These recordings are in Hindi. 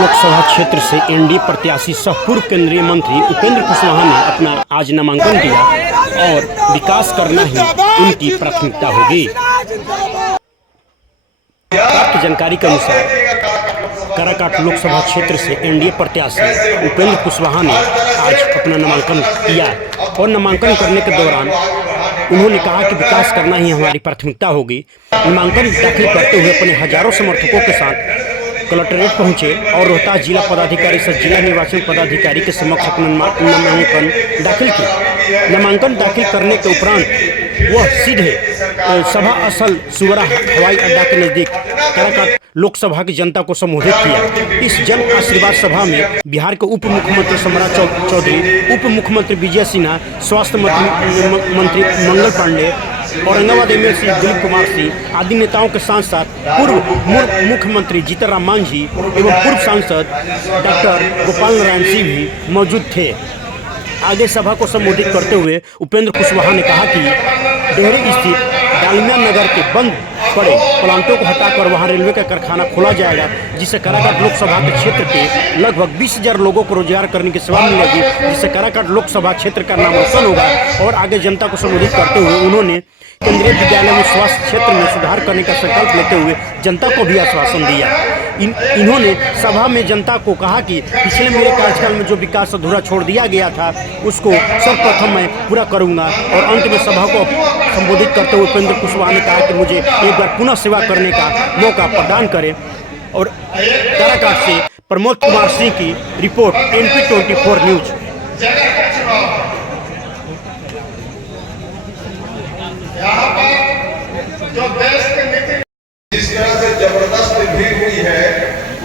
लोकसभा क्षेत्र से एनडीए प्रत्याशी सह पूर्व केंद्रीय मंत्री उपेंद्र कुशवाहा ने अपना आज नामांकन किया और विकास करना ही उनकी प्राथमिकता होगी। प्राप्त जानकारी के अनुसार काराकाट लोकसभा क्षेत्र से एनडीए प्रत्याशी उपेंद्र कुशवाहा ने आज अपना नामांकन किया और नामांकन करने के दौरान उन्होंने कहा कि विकास करना ही हमारी प्राथमिकता होगी। नामांकन दाखिल करते हुए अपने हजारों समर्थकों के साथ कलेक्ट्रेट पहुंचे और रोहतास जिला पदाधिकारी से जिला निर्वाचन पदाधिकारी के समक्ष अपना नामांकन दाखिल किया। नामांकन दाखिल करने के उपरांत वह सीधे सभा स्थल सुवरा हवाई अड्डा के नजदीक काराकाट लोकसभा की जनता को संबोधित किया। इस जन आशीर्वाद सभा में बिहार के उप मुख्यमंत्री सम्राट चौधरी, उप मुख्यमंत्री विजय सिन्हा, स्वास्थ्य मंत्री मंगल पांडे, औरंगाबाद एमएलसी दिलीप कुमार सिंह आदि नेताओं के साथ साथ पूर्व मुख्यमंत्री जीतनराम मांझी एवं पूर्व सांसद डॉक्टर गोपाल नारायण सिंह भी मौजूद थे। आगे सभा को संबोधित करते हुए उपेंद्र कुशवाहा ने कहा कि डेहरी स्थित डालमिया नगर के बंद पड़े प्लांटों को हटाकर वहां रेलवे का कारखाना खोला जाएगा, जिससे काराकाट लोकसभा के क्षेत्र के लगभग 20,000 लोगों को रोजगार करने की सेवा मिलेगी, जिससे काराकाट लोकसभा क्षेत्र का नाम रोशन होगा। और आगे जनता को संबोधित करते हुए उन्होंने केंद्रीय विद्यालय में स्वास्थ्य क्षेत्र में सुधार करने का संकल्प लेते हुए जनता को भी आश्वासन दिया। इन्होंने सभा में जनता को कहा कि पिछले मेरे कार्यकाल में जो विकास अधूरा छोड़ दिया गया था उसको सर्वप्रथम मैं पूरा करूंगा। और अंत में सभा को संबोधित करते हुए उपेंद्र कुशवाहा ने कहा कि मुझे एक बार पुनः सेवा करने का मौका प्रदान करें। और काराकाट से प्रमोद कुमार सिंह की रिपोर्ट, NP24 न्यूज। जो देश के नीति जिस तरह से जबरदस्त भीड़ हुई है,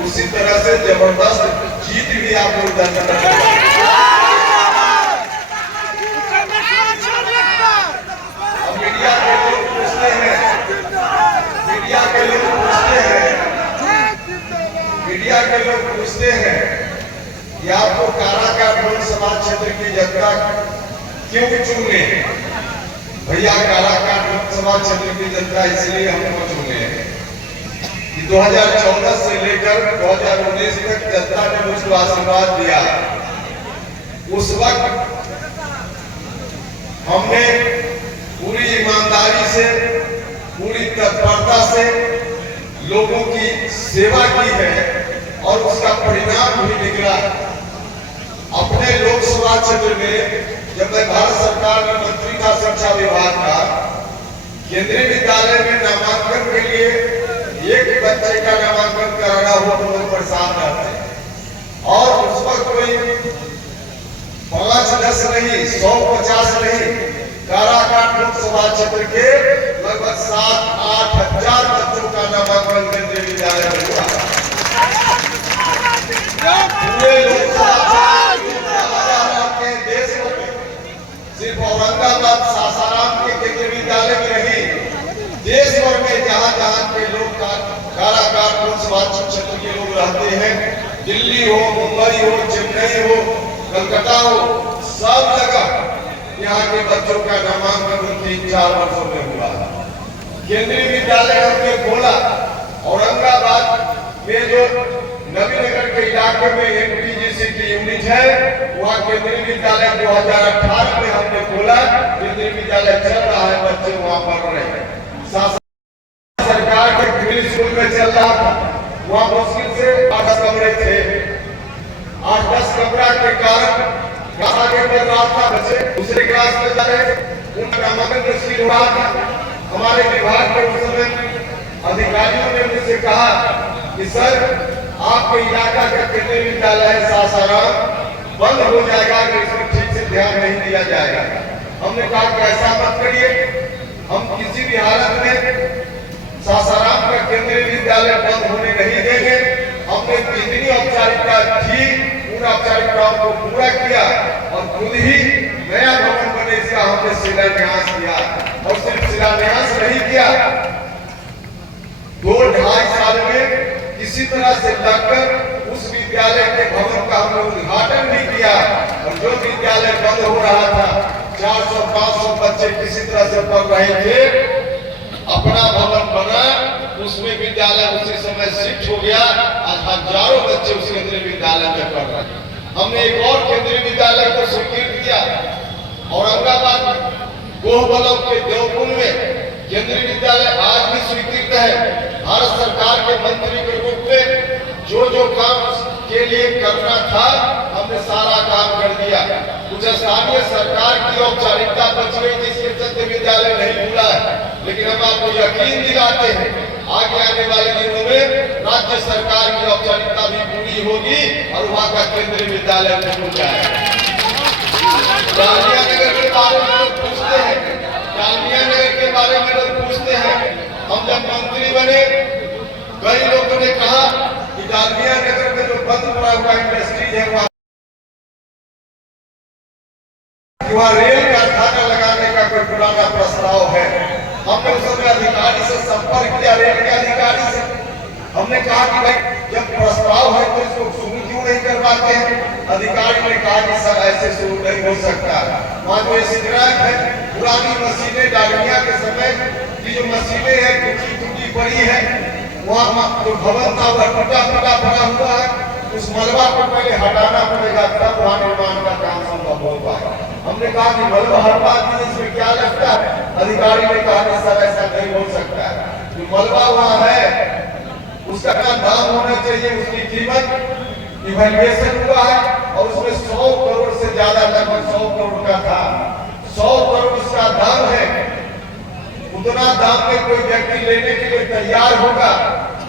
उसी तरह से जबरदस्त जीत भी आप लोग दर्ज कर सकते हैं। मीडिया के लोग पूछते हैं कि आपको काराकाट लोकसभा क्षेत्र की जनता क्यों चुने? भैया, काराकाट लोकसभा क्षेत्र की जनता इसलिए हमको चुने कि 2014 से लेकर 2019 तक जनता ने मुझको आशीर्वाद दिया। उस वक्त हमने पूरी ईमानदारी से, पूरी तत्परता से लोगों की सेवा की है और उसका परिणाम भी निकला। अपने लोकसभा क्षेत्र में जब मैं भारत सरकार में मंत्री था शिक्षा विभाग का, केंद्रीय विद्यालय में नामांकन के लिए एक बच्चे का नामांकन कराना हो तो लोग परेशान रहते हैं। और उस वक्त कोई 5-10 नहीं, 100-50 नहीं, काराकाट लोकसभा क्षेत्र के लगभग 7-8 हजार बच्चों का नामांकन केंद्रीय विद्यालय में हुआ। पूरे लोकसभा सिर्फ औरंगाबाद सासाराम के केंद्रीय विद्यालय में नहीं, देश भर में जहां जहां के लोग काराकाट लोकसभा क्षेत्र के लोग रहते हैं, दिल्ली हो, मुंबई हो, चेन्नई हो, कलकत्ता हो, सब जगह यहाँ के बच्चों का नामांकन 3-4 वर्षों में हुआ। केंद्रीय विद्यालय हमने खोला। औरंगाबाद में जो नवीनगर के इलाके में NPGC की यूनिट है, वहाँ केंद्रीय विद्यालय 2018 में हमने खोला। केंद्रीय विद्यालय चल रहा है, बच्चे वहाँ पढ़ रहे हैं। सरकार के मिडिल स्कूल में चल रहा था, वहाँ मुश्किल से 8 कमरे थे। 8-10 कमरा के कारण आगे बढ़ रहा था, बच्चे दूसरे क्लास में जा रहे, उनका नामांकन मुश्किल हो रहा था। हमारे विभाग के उस समय अधिकारियों ने मुझसे कहा कि सर, आपके इलाका का केंद्रीय विद्यालय है सासाराम, बंद हो जाएगा अगर इसमें ठीक से ध्यान नहीं दिया जाएगा। हमने कहा कि ऐसा मत करिए, हम किसी भी हालत में सासाराम का केंद्रीय विद्यालय बंद होने नहीं देंगे। हमने जितनी औपचारिकता थी उन औपचारिकताओं को पूरा किया और खुद ही नया भवन बने इसका हमने शिलान्यास किया। और सिर्फ शिलान्यास नहीं किया, 2-2.5 साल में किसी तरह से लगकर उस विद्यालय के भवन का हमने उद्घाटन भी किया। और जो विद्यालय बंद हो रहा था, 400-500 बच्चे किसी तरह से पढ़ रहे थे, अपना भवन बना, उसमें विद्यालय उसी समय शिफ्ट हो गया। आज हजारों बच्चे उसी केंद्रीय विद्यालय में कर रहे हैं। हमने एक और केंद्रीय विद्यालय को स्वीकृत किया औरंगाबाद गोहबलम के देवकुंड में केंद्रीय विद्यालय आज भी स्वीकृत है। भारत सरकार के मंत्री के रूप में जो काम के लिए करना था हमने सारा काम कर दिया। कुछ स्थानीय सरकार की औपचारिकता बच गई जिसके चलते विद्यालय नहीं खुला है, लेकिन हम आपको यकीन दिलाते हैं आगे आने वाले दिनों में राज्य सरकार की औपचारिकता भी पूरी होगी और वहाँ का केंद्रीय विद्यालय खुल जाएगा। डालिया नगर के बारे में लोग पूछते हैं, डालिया नगर के बारे में लोग पूछते हैं। हम जब मंत्री बने कई लोगों ने कहा कि डालिया नगर में जो बंद पड़ा हुआ इंडस्ट्रीज है वहाँ रेल कारखाना लगाने का कोई पुराना प्रस्ताव है। हमने उस समय अधिकारी से संपर्क किया, रेल के अधिकारी से। हमने कहा कि भाई जब प्रस्ताव है तो इसको शुरू क्यों नहीं करवाते हैं। अधिकारी ने कहा कि सर ऐसे शुरू नहीं हो सकता। वहाँ जो स्क्रैप है पुरानी मशीनें डालिया के समय की जो मशीनें हैं टूटी पड़ी है, वहाँ जो भवन था वह टूटा पड़ा हुआ है। उस मलबा को पहले हटाना पड़ेगा तब वहाँ निर्माण का काम संभव हो पाएगा। हमने कहा कि मलबा हटवा दी इसमें क्या लगता है। अधिकारी ने कहा कि सर ऐसा नहीं हो सकता है। जो मलबा वहाँ है उसका दाम होना चाहिए, उसकी कीमत इवैल्यूएशन हुआ है और उसमें 100 करोड़ से ज्यादा लगभग 100 करोड़ का था। 100 करोड़ उसका दाम है। उतना दाम में कोई व्यक्ति लेने के लिए तैयार होगा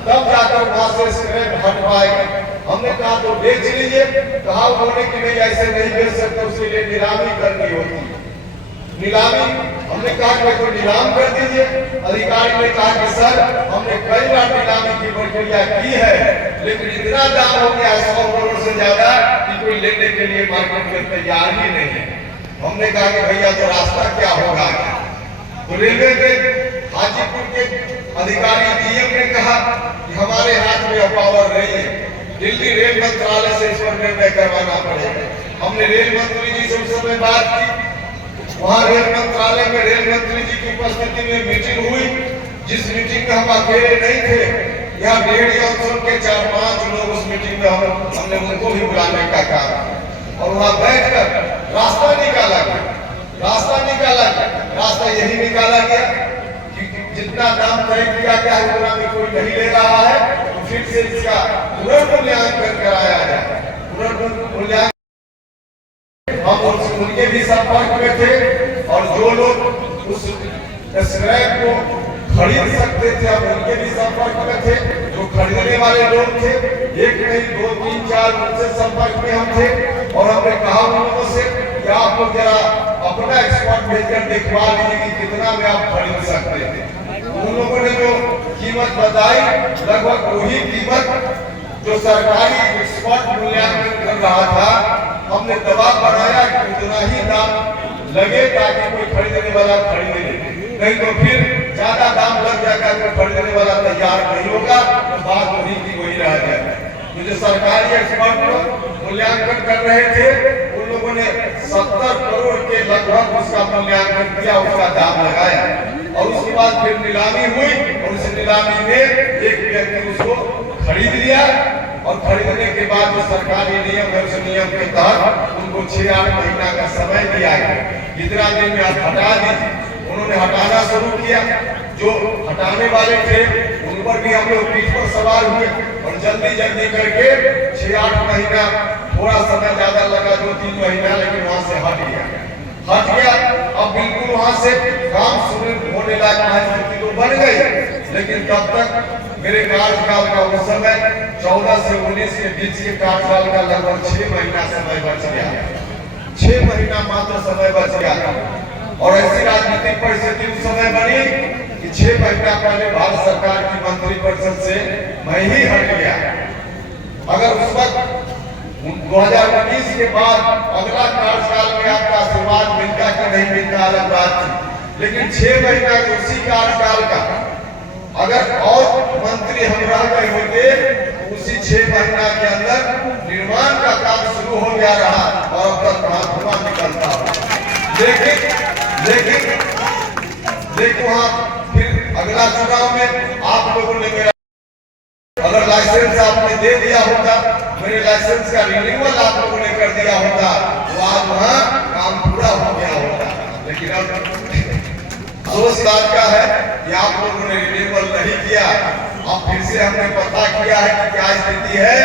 तब जाकर वहां से स्क्रैप हटवाएगा। हमने कहा तो बेच लीजिए। कहा उन्होंने कि नहीं ऐसे नहीं बेच सकते, उसके लिए नीलामी करनी होती है। नीलामी हमने कहा कि कोई नीलाम कर दीजिए। अधिकारी ने कहा कि सर हमने कई बार नीलामी की प्रक्रिया की है लेकिन इतना दाम हो गया 100 करोड़ से ज्यादा कि कोई लेने के लिए मार्केट में तैयार ही नहीं है। हमने कहा कि भैया तो रास्ता क्या होगा। तो रेलवे के हाजीपुर के अधिकारी डीएम ने कहा कि हमारे हाथ में पावर नहीं है, दिल्ली रेल मंत्रालय से इस पर निर्णय करवाना पड़ेगा। हमने रेल मंत्री जी से उस समय बात की। वहाँ रेल मंत्रालय में रेल मंत्री जी की उपस्थिति में मीटिंग हुई, जिस मीटिंग में हम अकेले नहीं थे। यहाँ डेढ़ अंचल के 4-5 लोग उस मीटिंग में हमने उनको भी बुलाने का काम और वहाँ बैठकर रास्ता निकाला गया। रास्ता यही निकाला गया कि जितना दाम तय किया गया है उतना में कोई नहीं ले रहा है तो फिर से इसका पुनर्मूल्यांकन कराया जाए। पुनर्मूल्यांकन हम उनके भी संपर्क में थे और जो लोग उस स्क्रैप को खरीद सकते थे हम उनके भी संपर्क में थे। जो खरीदने वाले लोग थे 1 नहीं 2 3 4 उनसे संपर्क में हम थे और हमने कहा उन लोगों से कि आप लोग जरा अपना एक्सपर्ट भेजकर दिखवा लीजिए कि कितना में आप खरीद सकते थे। उन लोगों ने जो कीमत बताई लगभग वही कीमत जो सरकारी एक्सपर्ट मूल्यांकन कर रहा था। हमने दबाव बनाया कि उतना ही दाम लगे ताकि कोई खरीदने वाला खरीदे, नहीं तो फिर ज्यादा दाम लग जाएगा तो खरीदने वाला तैयार नहीं होगा तो बात वही की वही रह जाएगा। जो सरकारी एक्सपर्ट मूल्यांकन कर रहे थे उन लोगों ने 70 करोड़ के लगभग उसका मूल्यांकन किया, उसका दाम लगाया और उसके बाद फिर नीलामी हुई और उस नीलामी में एक व्यक्ति उसको खरीद लिया और खरीदने के बाद जो सरकारी नियम है उस नियम के तहत उनको 6-8 महीना का समय दिया गया। इतना दिन में आप हटा दीजिए। उन्होंने हटाना शुरू किया। जो हटाने वाले थे उन पर भी हम लोग पीठ पर सवार हुए और जल्दी करके 6-8 महीना, थोड़ा समय ज्यादा लगा 2-3 महीना, लेकिन वहां से हट गया। अब बिल्कुल वहां से काम शुरू होने लायक स्थिति तो बन गई, लेकिन तब तक मेरे कार्यकाल का उस समय 14 से 19 के बीच के कार्यकाल का लगभग 6 महीना समय बच गया। 6 महीना मात्र समय बच गया और ऐसी राजनीतिक परिस्थिति उस समय बनी कि 6 महीना पहले भारत सरकार की मंत्रिपरिषद से मैं ही हट गया। अगर उस वक्त 2019 के बाद अगला कार्यकाल में आपका आशीर्वाद मिलता कि नहीं मिलता अलग बात थी, लेकिन 6 महीना के उसी कार्यकाल का अगर और मंत्री हम रह गए होते उसी 6 महीना के अंदर निर्माण का काम शुरू हो गया रहा और अब तक वहां धुआं निकलता हो। लेकिन वहां फिर अगला चुनाव में आप लोगों ने मेरा अगर लाइसेंस आपने दे दिया होता मेरे लाइसेंस का रिन्यूअल आप लोगों ने कर दिया होता तो आज वहाँ काम पूरा हो गया होता। लेकिन अब अफसोस बात का है कि आप लोगों ने रिन्यूअल नहीं किया। अब फिर से हमने पता किया है कि क्या स्थिति है।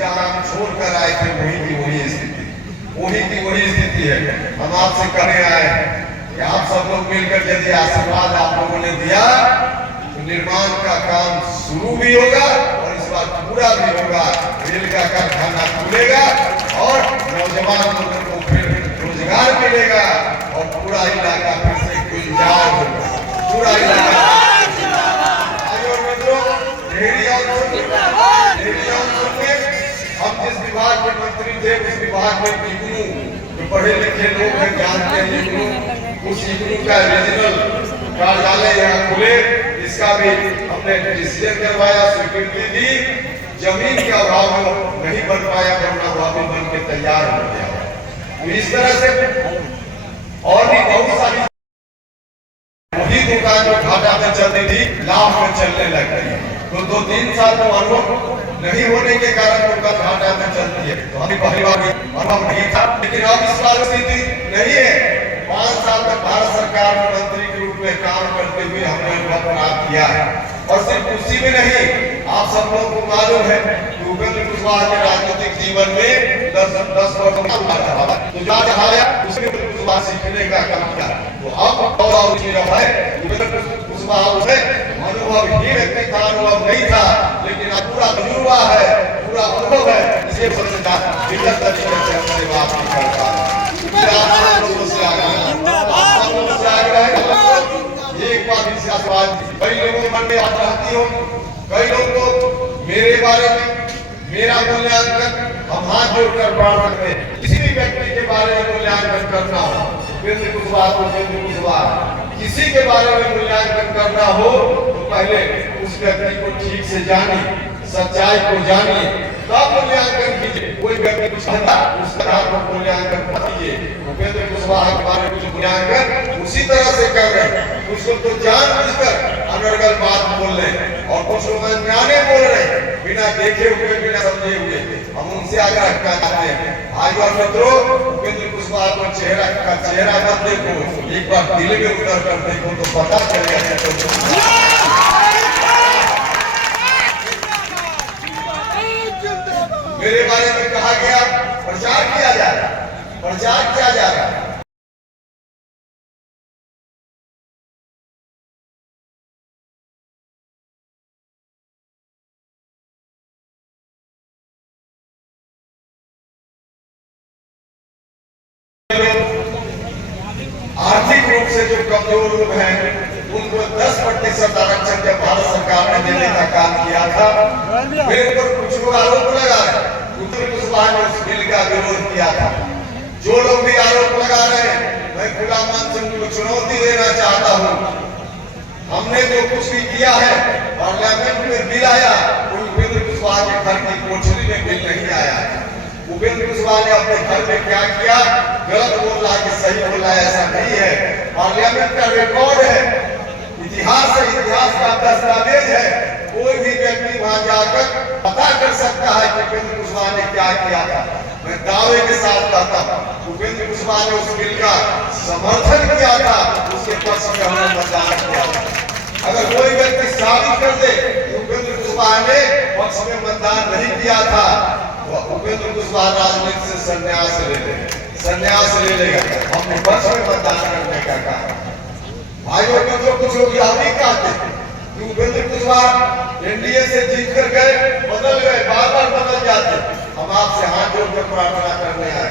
जहाँ हम छोड़कर आए थे वही की वही स्थिति है। हम आपसे कहने आए हैं कि आप सब लोग मिलकर यदि आशीर्वाद आप लोगों ने दिया तो निर्माण का काम शुरू भी होगा और इस बार पूरा भी होगा। रेल का कारखाना खुलेगा और नौजवान लोगों को फिर रोजगार मिलेगा और पूरा इलाका फिर से गुलजार होगा। पूरा इलाका हम जिस विभाग के मंत्री थे उस विभाग में इग्नू जो पढ़े लिखे लोग हैं जानते हैं इग्नू, उस इग्नू का रीजनल कार्यालय यहाँ खुले, इसका भी हमने डिसीजन करवाया, स्वीकृति दी। जमीन के अभाव में नहीं बन पाया वरना वह भी बन के तैयार हो गया। इस तरह से और भी बहुत सारी वही दुकान जो घाटा में चलती थी लाभ में चलने लग गई। तो 2-3 साल तो अनुभव नहीं होने के कारण दुकान घाटा में चलती है। तो हमें पहली बार अनुभव नहीं था, लेकिन अब इस बार स्थिति नहीं है। 5 साल तक भारत सरकार में मंत्री के रूप में काम करते हुए हमने अनुभव प्राप्त किया है। और सिर्फ उसी में नहीं, आप सब लोगों को मालूम है कि उपेंद्र कुशवाहा के राजनीतिक जीवन में 10 वर्ष तो उसमें कुशवाहा सीखने का काम किया। तो अब है उपेंद्र कुशवाहा उसे अनुभव ही व्यक्ति था, अनुभव नहीं था, लेकिन अब पूरा तजुर्बा है, पूरा अनुभव है। इसे विगत तरीके से हमारे बात नहीं करता। एक बात इस आशीर्वाद कई लोगों के मन में बात रहती हो, कई लोग तो मेरे बारे में मेरा मूल्यांकन हम हाथ जोड़कर बात करते हैं। किसी भी व्यक्ति के बारे में मूल्यांकन करना हो, उपेंद्र कुशवाहा किसी के बारे में मूल्यांकन करना हो तो पहले उस व्यक्ति को ठीक से जानिए, सच्चाई को जानिए, तब मूल्यांकन कीजिए। कोई व्यक्ति कुछ कहता उसका मूल्यांकन कीजिए। उपेंद्र कुशवाहा के बारे में कुछ मूल्यांकन उसी तरह से कर रहे हैं, उसको तो जानबूझकर अनर्गल बात बोल रहे हैं और कुछ लोग अनजाने बोल रहे हैं, बिना देखे हुए बिना समझे हुए। हम उनसे आग्रह करना चाहते हैं, भाई और मित्रों, उपेंद्र कुशवाहा को चेहरा मत देखो, एक बार दिल में उतर कर देखो तो पता चलेगा। मेरे बारे में कहा गया प्रचार किया जा रहा है, प्रचार किया जा रहा है। आर्थिक रूप से जो कमजोर लोग हैं उनको 10% आरक्षण जब भारत सरकार ने देने का काम किया था, मेरे ऊपर कुछ लोग आरोप लगा रहे हैं। उपेंद्र कुशवाहा ने उस बिल का विरोध किया था। जो लोग भी आरोप लगा रहे हैं, मैं खुला मन से उनको चुनौती देना चाहता हूँ। हमने जो कुछ भी किया है, पार्लियामेंट में बिल आया, वो उपेंद्र कुशवाहा के घर की कोठरी में बिल नहीं आया। उपेंद्र कुशवाहा ने अपने घर में क्या किया, गलत बोल रहा है कि सही बोल रहा है, ऐसा नहीं है। पार्लियामेंट का रिकॉर्ड है, इतिहास का दस्तावेज है। कोई भी व्यक्ति वहां जाकर पता कर सकता है कि उपेंद्र कुशवाहा ने क्या किया था। मैं दावे के साथ कहता हूं, उपेंद्र कुशवाहा ने उस बिल का समर्थन किया था, उसके पक्ष में हमने मतदान किया था। अगर कोई व्यक्ति साबित कर दे कि उपेंद्र कुशवाहा ने पक्ष में मतदान नहीं किया था, तो उपेंद्र कुशवाहा राजनीति से संन्यास ले लेगा। हमने पक्ष में मतदान करने का कहा। भाइयों मित्रों, कुछ लोग यह भी कहते हैं कि उपेंद्र कुशवाहा एनडीए से जीत कर गए, बदल गए, बार-बार बदल जाते। हम आपसे हाथ जोड़कर प्रार्थना करने आए,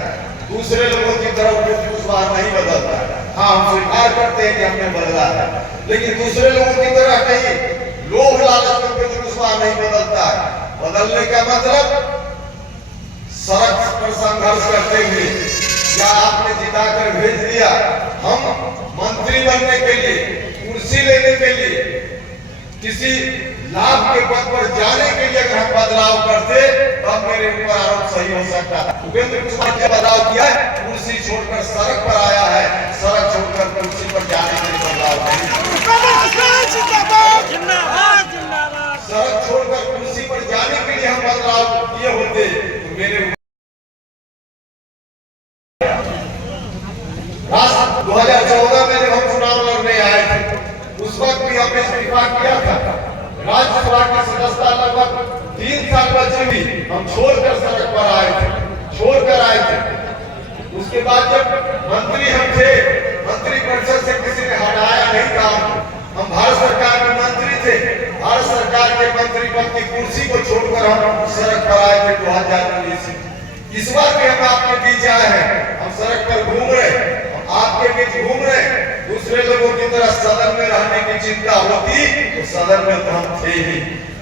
दूसरे लोगों की तरह उपेंद्र कुशवाहा नहीं बदलता है। हाँ, हम स्वीकार करते हैं कि हमने बदला है, लेकिन दूसरे लोगों की तरह नहीं। लोभ लालच में उपेंद्र कुशवाहा नहीं बदलता है। बदलने का मतलब सड़क पर संघर्ष करते हुए, या आपने जिताकर भेज दिया, हम मंत्री बनने के लिए, कुर्सी लेने के लिए, किसी लाभ के पद पर जाने के लिए अगर हम बदलाव करते, तब मेरे ऊपर आरोप सही हो सकता है। उपेंद्र कुशवाहा ने बदलाव किया है, कुर्सी छोड़कर सड़क पर आया है, सड़क छोड़कर कुर्सी पर जाने के लिए बदलाव नहीं। सड़क छोड़कर कुर्सी पर जाने के लिए हम बदलाव किए होते, 3 साल बच्चे भी हम छोड़कर सड़क पर आए थे, छोड़कर आए थे। उसके बाद जब मंत्री हम थे, मंत्री परिषद से किसी ने हटाया नहीं काम। हम भारत सरकार के मंत्री थे, भारत सरकार के मंत्री पद की कुर्सी को छोड़कर हम सड़क पर आए थे 2019 में। इस बार भी हम आपके बीच आए हैं, हम सड़क पर घूम रहे, हम आपके बीच घूम रहे। दूसरे लोगों की तरह सदन में रहने की चिंता होती तो सदन में तो हम थे ही।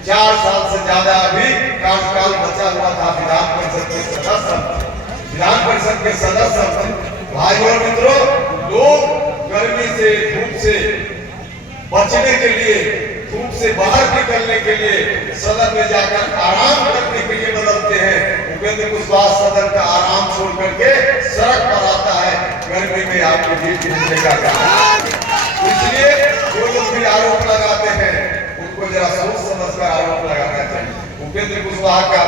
4 साल से ज्यादा अभी कार्यकाल बचा हुआ था, विधान परिषद के सदस्य, विधान परिषद के सदस्य। भाइयों और मित्रों, लोग गर्मी से, धूप से बचने के लिए, धूप से बाहर निकलने के लिए सदन में जाकर आराम करने के लिए बदलते हैं। उपेंद्र कुशवाहा सदन का आराम छोड़ करके सड़क पर आता है गर्मी में आपके बीच घूमने का काम। इसलिए जो लोग भी आरोप लगाते हैं उनको जरा सोच समझकर आरोप लगाना चाहिए। उपेंद्र कुशवाहा का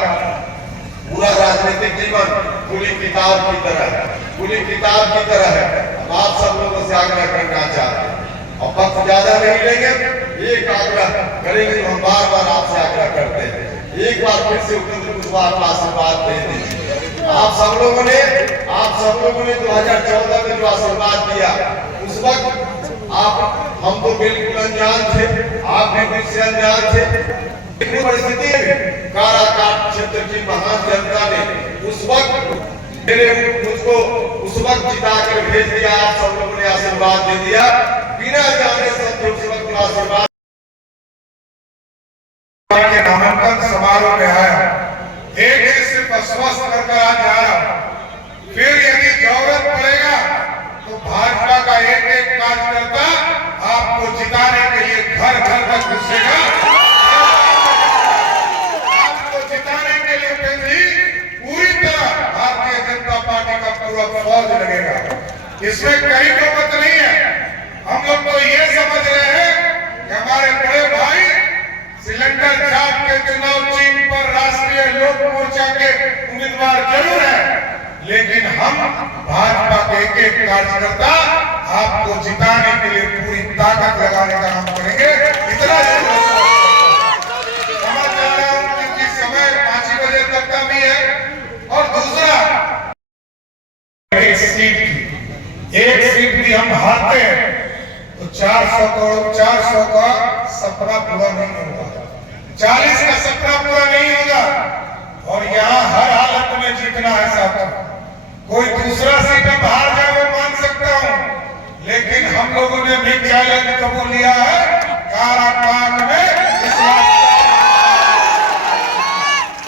पूरा राजनीतिक जीवन खुली किताब की तरह है, खुली किताब की तरह है। हम आप सब लोगों से आग्रह करना चाहते हैं, और वक्त ज्यादा नहीं लेंगे, एक आग्रह करेंगे तो हम बार बार आपसे आग्रह करते हैं, एक बार फिर से उपेंद्र कुशवाहा का आशीर्वाद दे दीजिए। आप सब लोगों ने 2014 में जो आशीर्वाद दिया, उस वक्त आप, हम तो बिल्कुल अनजान थे, आप भी मुझसे अनजान थे। परिस्थिति में काराकाट क्षेत्र की महान जनता ने उस वक्त मुझको उस वक्त जिताकर भेज दिया। आप सब लोगों ने आशीर्वाद दे दिया, बिना जाने समझे उस वक्त आशीर्वाद के नामांकन समारोह में आया। एक चीज सिर्फ आश्वस्त कर आज जा रहा हूं, फिर यदि जरूरत पड़ेगा तो भाजपा का एक एक कार्यकर्ता आपको जिताने के लिए घर घर तक घुसेगा। आपको जिताने के लिए पूरी तरह भारतीय जनता पार्टी का पूरा फौज लगेगा। इसमें कहीं नौबत नहीं है। हम लोग तो ये समझ रहे हैं कि हमारे बड़े भाई सिलेंडर छाप के चुनाव चिन्ह पर राष्ट्रीय लोक मोर्चा के उम्मीदवार जरूर है, लेकिन हम भाजपा के एक एक कार्यकर्ता आपको जिताने के लिए पूरी ताकत लगाने का काम करेंगे। इतना समझ जा रहा हूं क्योंकि समय 5 बजे तक का भी है। और दूसरा, एक सीट भी हम हारते हैं तो 400 का सपना पूरा नहीं होगा, 40 का सपना पूरा नहीं होगा। और यहाँ हर हालत में जीतना है साहब। कोई दूसरा सीट हम हार जाए वो मान सकता हूँ, लेकिन हम लोगों ने भी चैलेंज कबूल लिया है काराकाट में।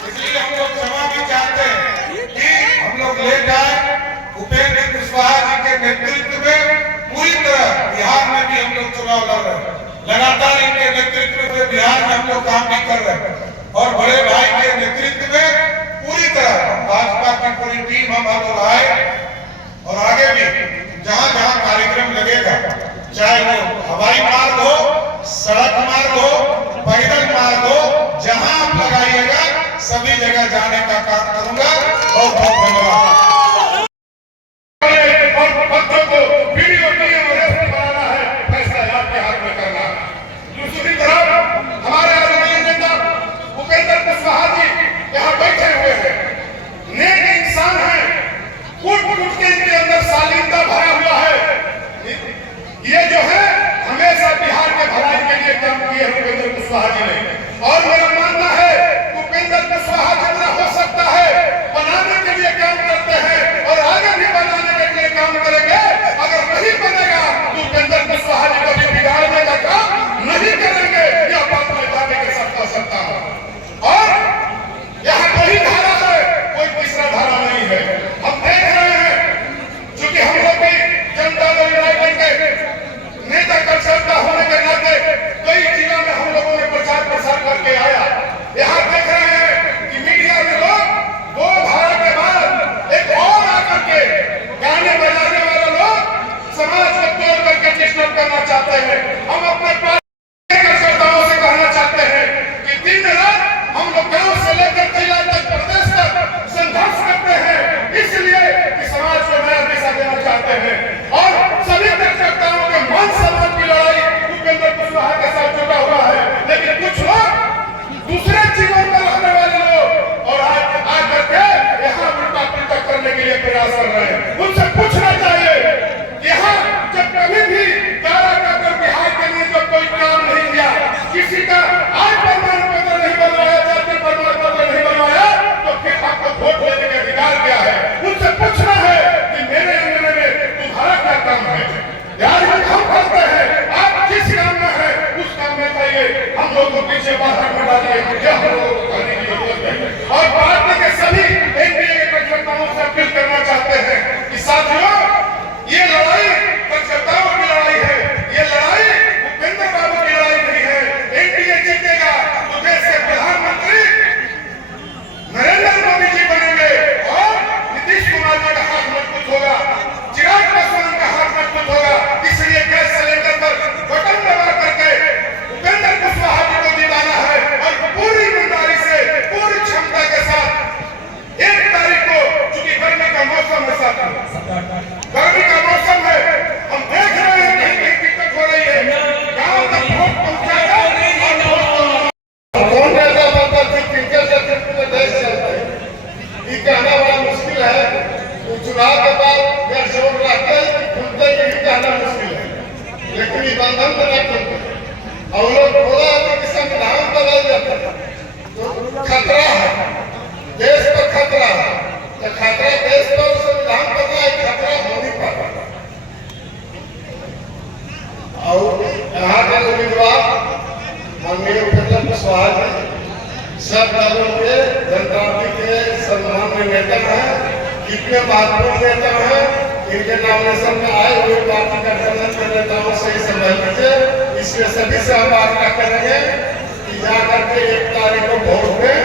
इसलिए हम लोग क्षमा भी चाहते हैं कि हम लोग ले जाए। उपेंद्र कुशवाहा जी के नेतृत्व में पूरी तरह बिहार में भी हम लोग चुनाव लड़ रहे हैं, लगातार इनके नेतृत्व में बिहार में हम लोग काम भी कर रहे हैं। और बड़े भाई के नेतृत्व में पूरी तरह भाजपा की पूरी टीम हम लोग आए। और आगे भी जहां जहां कार्यक्रम लगेगा, चाहे वो हवाई मार्ग हो, सड़क मार्ग हो, पैदल मार्ग हो, जहां आप लगाइएगा सभी जगह जाने का काम करूंगा। बहुत बहुत धन्यवाद। बच्चों को वीडियो बनाना है, फैसला आपके हाथ में करना है। दूसरी तरफ हमारे आदरणीय नेता उपेंद्र कुशवाहा जी समाज यह हम लोगों को करने की जरूरत है। और पार्टी के सभी एनडीए के कार्यकर्ताओं से अपील करना चाहते हैं कि साथियों, ये लड़ाई कार्यकर्ताओं की लड़ाई है, ये लड़ाई भूपेंद्र बाबू की लड़ाई नहीं है। एनडीए जीतेगा तो देश के प्रधानमंत्री नरेंद्र मोदी जी बनेंगे और नीतीश कुमार जी का हाथ मजबूत होगा, चिराग पासवान का हाथ मजबूत होगा। इसलिए गैस सिलेंडर पर बटन दबा करके उपेंद्र कुशवाहा जी को जिताना है और पूरी ईमानदारी से, पूरी क्षमता के साथ 1 तारीख को, चूंकि गर्मी का मौसम है, गर्मी का मौसम है, हम देख रहे हैं कहीं कहीं दिक्कत हो रही है, गांव तक वोट पहुंचाएगा और कौन ऐसा बनता है किनके से देश चलता है, ये कहना बड़ा मुश्किल है। चुनाव के बाद या जोर रहते खुलते ही कहना मुश्किल है, लेकिन ये बंधन तो नहीं खुलते। और लोग बोला कि संविधान बदल जाता है तो खतरा है, देश पर खतरा है, तो खतरा देश पर संविधान बदला है, खतरा मोदी पर। और यहाँ के उम्मीदवार माननीय उपेंद्र कुशवाहा जी सब दलों के जनता पार्टी के सम्मान्य नेता हैं, कितने महत्वपूर्ण नेता हैं, इनके नॉमिनेशन में आए हुए पार्टी गठबंधन के नेताओं से ही संबंध लीजिए। इसलिए सभी से हम आग्रह करेंगे कि जाकर के 1 तारीख को वोट दें,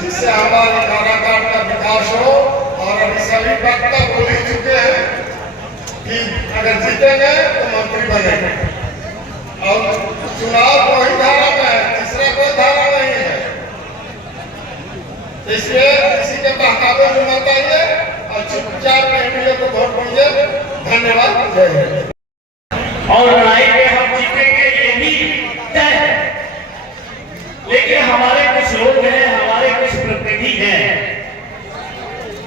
जिससे हमारे काराकाट का विकास हो। और अभी सभी वक्ता बोल ही चुके हैं कि अगर जीतेंगे तो मंत्री बनेंगे और चुनाव वही धारा में है, तीसरा कोई धारा नहीं है। इसलिए किसी के बहकावे में मत आइए और चुपचाप एनडीए को वोट दीजिए। धन्यवाद, जय हिंद। और लड़ाई में हम जीतेंगे यही तय है, लेकिन हमारे कुछ लोग हैं, हमारे कुछ प्रतिनिधि हैं,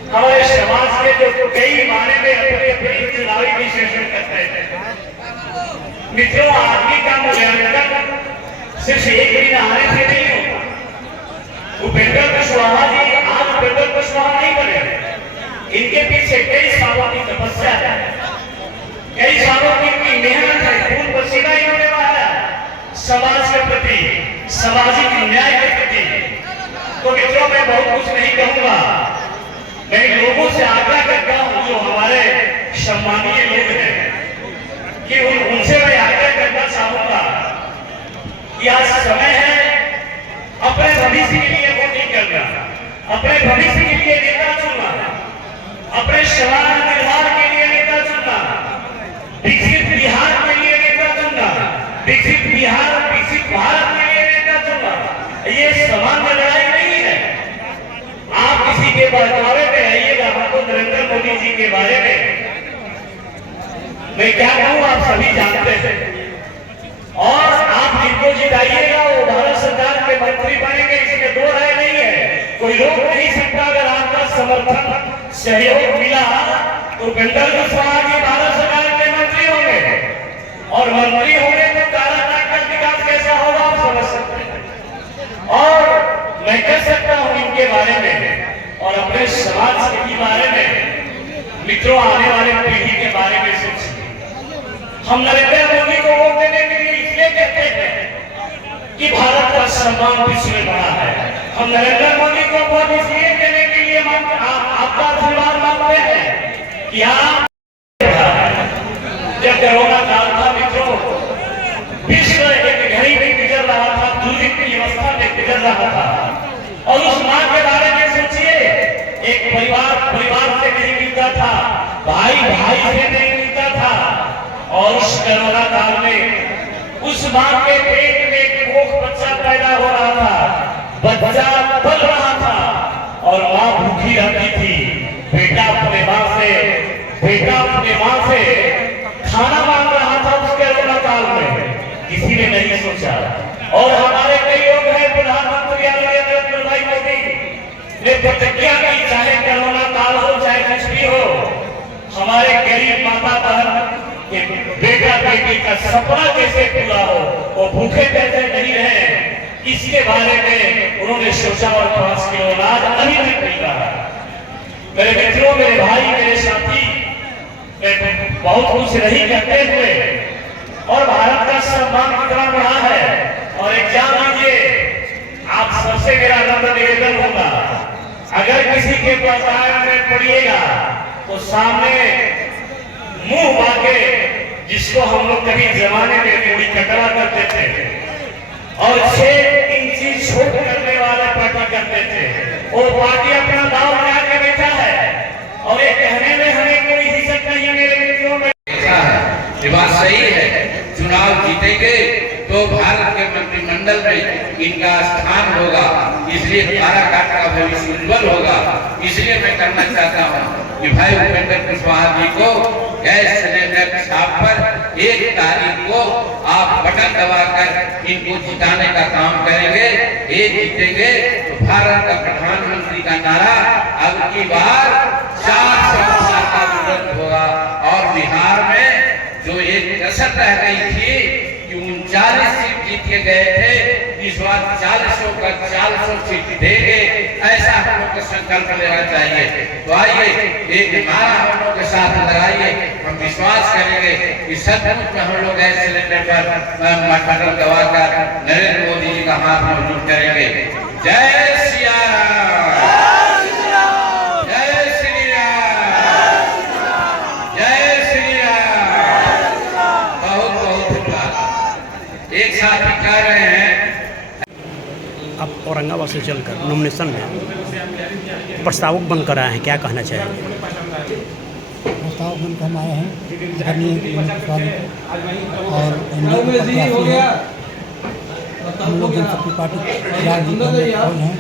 हमारे समाज के जो कई मायने में अपने अपने चुनावी विश्लेषण करते हैं। मित्रों, आदमी का मूल्यांकन सिर्फ एक दिन आने से नहीं होता। उपेंद्र कुशवाहा जी आज उपेंद्र कुशवाहा नहीं बने, इनके पीछे कई सालों की तपस्या है, कई सालों की मेहनत है, खून पसीना इन्होंने बहाया समाज के प्रति, सामाजिक न्याय के प्रति। तो मित्रों, मैं बहुत कुछ नहीं कहूंगा, मैं लोगों से आग्रह करता हूं जो हमारे सम्मानीय लोग हैं कि उनसे मैं आग्रह करना चाहूंगा कि आज समय है अपने भविष्य के लिए वोटिंग करना, अपने भविष्य के लिए नेता चुनना, अपने समाज निर्माण के लिए नेता चुनना, विकसित बिहार के लिए नेता चुनना, विकसित बिहार, विकसित भारत के लिए नेता चुनना। ये सामान्य लड़ाई नहीं है। आप किसी के बहकावे में आइएगा, आपको नरेंद्र मोदी जी के बारे में मैं क्या कहूँ आप सभी जानते हैं, और आप जिनको जिताइएगा वो भारत सरकार के मंत्री बनेंगे, इसमें 2 राय नहीं है। कोई रोक नहीं सकता। अगर आपका समर्थन सहयोग मिला तो उपेंद्र कुशवाहा जी भारत सरकार के मंत्री होंगे, और मंत्री होंगे तो काराकाट का विकास कैसा होगा आप समझ सकते हैं। और मैं कह सकता हूं इनके बारे में और अपने समाज के बारे में। मित्रों, आने वाले पीढ़ी के बारे में सोचिए। हम नरेंद्र मोदी को वोट देने के लिए इसलिए कहते हैं कि भारत का सम्मान विश्व में बड़ा है। हम नरेंद्र मोदी को वोट इसलिए देने के लिए आपका आशीर्वाद मांगते हैं कि आप, जब कोरोना काल था मित्रों, विश्व एक घड़ी में गुजर रहा था, दूरी की व्यवस्था में गुजर रहा था, और उस मां के बारे में सोचिए। एक परिवार से नहीं मिलता था, भाई से नहीं मिलता था, और उस कोरोना काल में उस मां के पेट में एक कोख बच्चा पैदा हो रहा था, बच्चा पल रहा था, और मां भूखी रहती थी। बेटा अपने मां से खाना मांग रहा था उस कोरोना काल में, किसी ने नहीं सोचा। और हमारे कई लोग हैं, प्रधानमंत्री नरेंद्र भाई मोदी ने प्रतिज्ञा की, चाहे कोरोना काल हो चाहे कुछ भी हो, हमारे गरीब माता बहन के बेटा बेटी का सपना कैसे पूरा हो, वो भूखे कैसे नहीं रहे, इसके बारे में उन्होंने सोचा और 5 किलो अनाज अभी तक मिल रहा है। मेरे मित्रों, मेरे भाई, मेरे साथी, मैं बहुत कुछ नहीं करते हुए, और भारत का सम्मान कितना बढ़ा है। और एक जान लीजिए, आप सबसे मेरा नम्र निवेदन होगा, अगर किसी के प्रताड़ना में पड़िएगा तो सामने मुंह बाके, जिसको हम लोग कभी जमाने में पूरी कटवा करते थे और 6 इंची छोट करने वाला पार्टी करते थे, वो पार्टी अपना दाव लगा के बैठा है और ये कहने में हमें कोई हिचक नहीं है। मेरे मित्रों में ये बात सही है, चुनाव जीतेंगे तो भारत के मंत्रिमंडल में इनका स्थान होगा, इसलिए काराकाट का भविष्य उज्जवल होगा। इसलिए मैं कहना चाहता हूँ कि भाई उपेंद्र कुशवाहा जी को गैस सिलेंडर छाप पर 1 तारीख को आप बटन दबाकर इनको जिताने का काम करेंगे। ये जीतेंगे तो भारत का प्रधानमंत्री का नारा अब की बार 400 का विरोध होगा। और बिहार में जो एक कसर रह गई थी कि 39 सीट जीत के गए थे, इस बार 400 का 400 सीट देंगे, ऐसा हम लोग को संकल्प लेना चाहिए। तो आइए एक नारा हम लोग के साथ लगाइए, हम विश्वास करेंगे कि सचमुच में हम लोग गैस सिलेंडर पर बटन दबाकर नरेंद्र मोदी जी का हाथ मजबूत करेंगे। जय सिया राम, जय श्री राम, जय श्री राम। बहुत बहुत धन्यवाद। एक साथ ही कह रहे हैं, आप औरंगाबाद से चलकर नॉमिनेशन में प्रस्तावक बनकर आए हैं, क्या कहना चाहेंगे? प्रस्ताव बनकर हम आए हैं आदरणीय और एनडीए के प्रत्याशी हैं। हम लोग जनशक्ति पार्टी बिहार जी के फौज हैं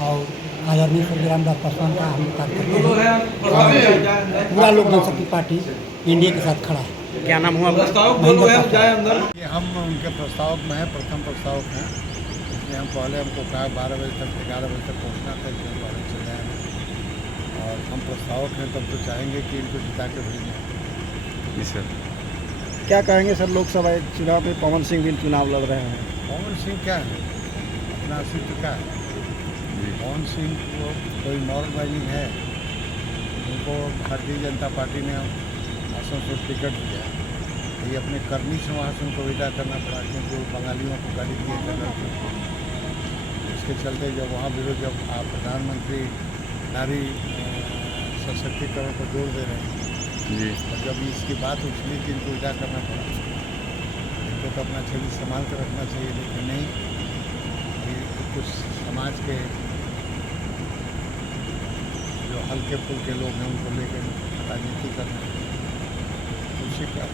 और आदरणीय स्वर्गीय रामदास पासवान का हम कार्यकर्ता हैं और पूरा लोग जनशक्ति पार्टी इंडिया के साथ खड़ा है। क्या नाम हुआ आपका? कि हम उनके प्रस्तावक में हैं, प्रथम प्रस्तावक हैं। इसलिए हम पहले हमको कहा 12 बजे तक 11 बजे तक पहुँचना था, इसलिए पहले चले आए हैं और हम प्रस्तावक हैं, तब तो चाहेंगे कि इनको जिता के भेजें। जी सर। क्या कहेंगे सर, लोकसभा चुनाव में पवन सिंह भी चुनाव लड़ रहे हैं? पवन सिंह क्या है, अपना अस्तित्व क्या है? पवन सिंह को कोई मॉरल वैल्यू है? उनको भारतीय जनता पार्टी ने आसनसोल टिकट दिया, ये अपने करनी से वहाँ से उनको विदा करना पड़ा, क्योंकि वो बंगालियों को गाली दिए थे। इसके चलते जब वहाँ विरोध, जब आप प्रधानमंत्री नारी सशक्तिकरण पर जोर दे रहे हैं जी, और जब इसकी बात उछली कि इनको विदा करना पड़ा, इनको तो अपना छवि संभाल कर रखना चाहिए, लेकिन नहीं, ये कुछ समाज के जो हल्के फुल्के लोग हैं उनको लेकर राजनीति करना, उसी का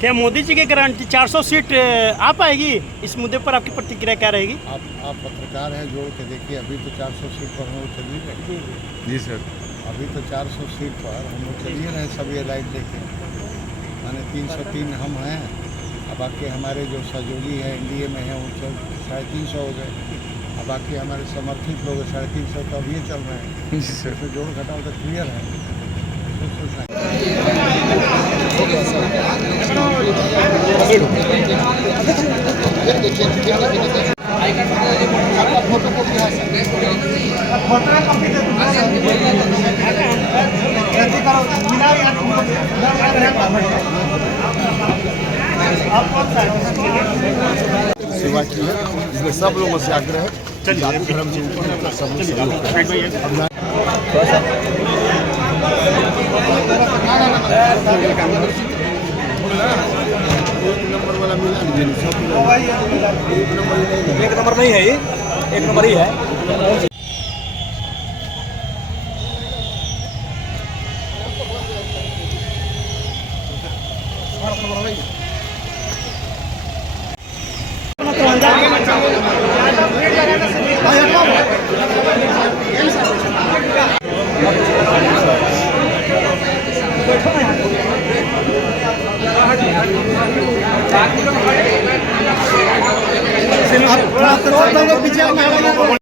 क्या मोदी जी की गारंटी 400 सीट आ पाएगी? इस मुद्दे पर आपकी प्रतिक्रिया क्या रहेगी? आप पत्रकार हैं, जोड़ के देखिए, अभी तो 400 सीट पर हम लोग चल ही रहे। जी सर। अभी तो 400 सीट पर हम लोग चल ही रहे, सब ये लाइट देखें, माने 303 हम हैं, अब बाकी हमारे जो सहयोगी हैं एनडीए में हैं वो 350 हो गए, अब बाकी हमारे समर्थित लोग 350 तो अब ये चल रहे हैं। तो जोड़ घटाव तो क्लियर है। सेवा की है, इसलिए सब लोगों से आग्रह है, जाति धर्म से ऊपर सब लोग सहयोग करें। एक नंबर वाला मिला लीजिए, एक नंबर नहीं है, ये 1 नंबर ही है। आप थोड़ा पीछे